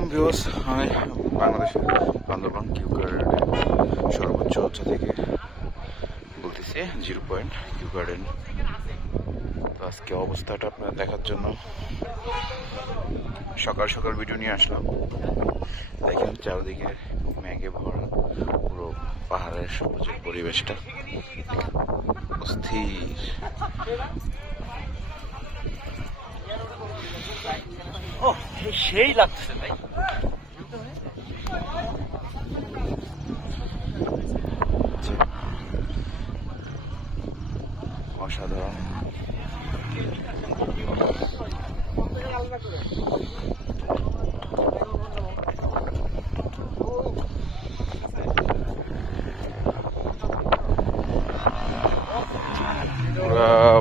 আলাইকুম ভিউস আমি বাংলাদেশের বান্দরবান কিউকার্ডের সর্বোচ্চ উচ্চ থেকে বলতেছি জিরো পয়েন্ট কিউ গার্ডেন। তো আজকে অবস্থাটা আপনার দেখার জন্য সকাল সকাল ভিডিও নিয়ে আসলাম। দেখেন চারদিকে ম্যাগে ভরা পুরো পাহাড়ের সবুজের পরিবেশটা। অস্থির। ও সেই লাগতেছে ভাই অসাধারণ।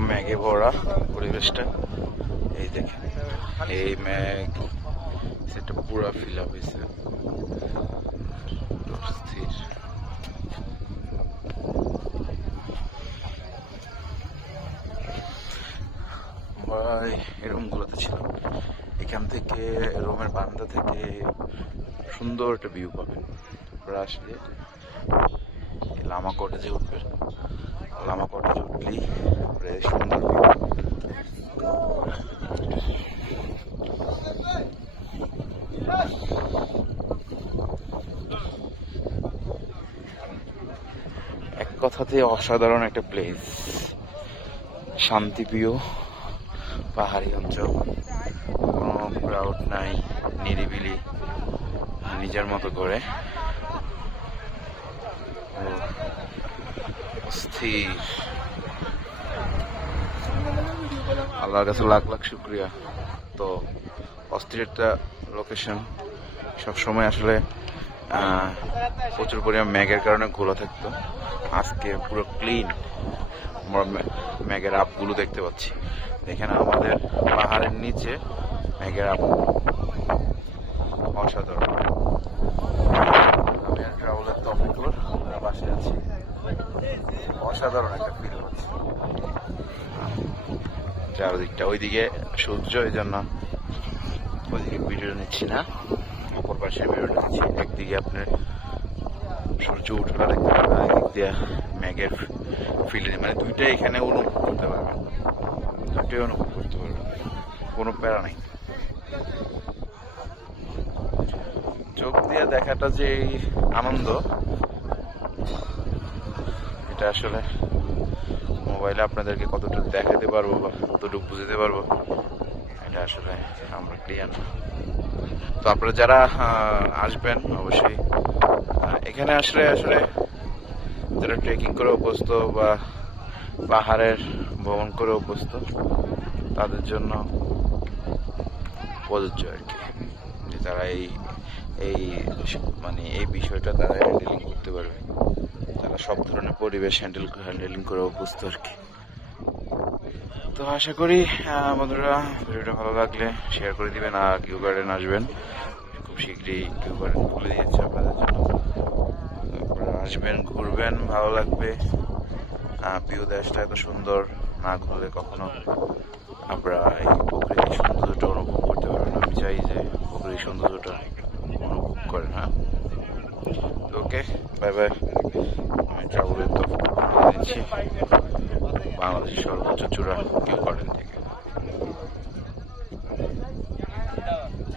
ম্যাগে ভরা পরিবেশটা। এই দেখেন। এই ম্যাগ সেটা পুরা ফিল আপ হয়েছে। ভাই এরকম গুলোতে ছিলাম। এখান থেকে, রোমের বান্দা থেকে সুন্দর একটা ভিউ পাবেন। আপনারা আসলে লামা কটেজে উঠবেন। লামা কটেজে উঠলেই সুন্দর ভিউ এক কথাতে অসাধারণ একটা প্লেস শান্তিপ্রিয় পাহাড়ি অঞ্চল। কোনো ক্রাউড নাই নিরিবিলি নিজের মতো করে। ও, অস্থির। আল্লাহর কাছে লাখ লাখ শুক্রিয়া। তো অস্থির একটা লোকেশন সবসময় আসলে প্রচুর পরিমাণ ম্যাগের কারণে ঘোলা থাকতো। আজকে পুরো ক্লিন আমরা ম্যাগের আপগুলো দেখতে পাচ্ছি। এখানে আমাদের পাহাড়ের নিচে ম্যাগের আপ। অসাধারণ। আমি ট্রাভেলের তফিকুর বাসে আছি। অসাধারণ একটা ফিল হচ্ছে। চারদিকটা, ওইদিকে সূর্য, এই জন্য ওইদিকে ভিডিও নিচ্ছি না। অপর পাশে ভিডিওটা নিচ্ছি। একদিকে আপনার সূর্য উঠোটা দেখতে পাবেন একদিক দিয়ে ম্যাগের ফিল্ড মানে দুইটাই এখানে অনুভব করতে পারবেন। দুইটাই অনুভব করতে পারবেন। কোনো প্যারা নেই। চোখ দিয়ে দেখাটা যে এই আনন্দ, এটা আসলে মোবাইলে আপনাদেরকে কতটুকু দেখাতে পারব বা কতটুকু বুঝতে পারব এটা আসলে আমরা ক্লিয়ার না। তো আপনারা যারা আসবেন, অবশ্যই এখানে আসলে আসলে যারা ট্রেকিং করে অভ্যস্ত বা পাহাড়ের ভ্রমণ করে অভ্যস্ত, তাদের জন্য প্রযোজ্য আর কি। যে তারা এই এই মানে এই বিষয়টা তারা হ্যান্ডেলিং করতে পারবে। তারা সব ধরনের পরিবেশ হ্যান্ডেল হ্যান্ডেলিং করে অভ্যস্ত আর কি। তো আশা করি বন্ধুরা, ভিডিওটা ভালো লাগলে শেয়ার করে দিবেন আর কিউ গার্ডেন আসবেন। খুব শীঘ্রই কিউ গার্ডেন খুলে দিয়েছে আপনাদের জন্য। আপনারা আসবেন, ঘুরবেন, ভালো লাগবে। প্রিয় দেশটা এত সুন্দর, না ঘুরলে কখনো আপনারা এই প্রকৃতির সৌন্দর্যটা অনুভব করতে পারবেন আমি চাই যে প্রকৃতির সৌন্দর্যটা অনুভব করেন হ্যাঁ? ওকে বাই বাই আমি ট্রাভেলের তো দিচ্ছি। বাংলাদেশের সর্বোচ্চ চূড়া কিউ করেন থেকে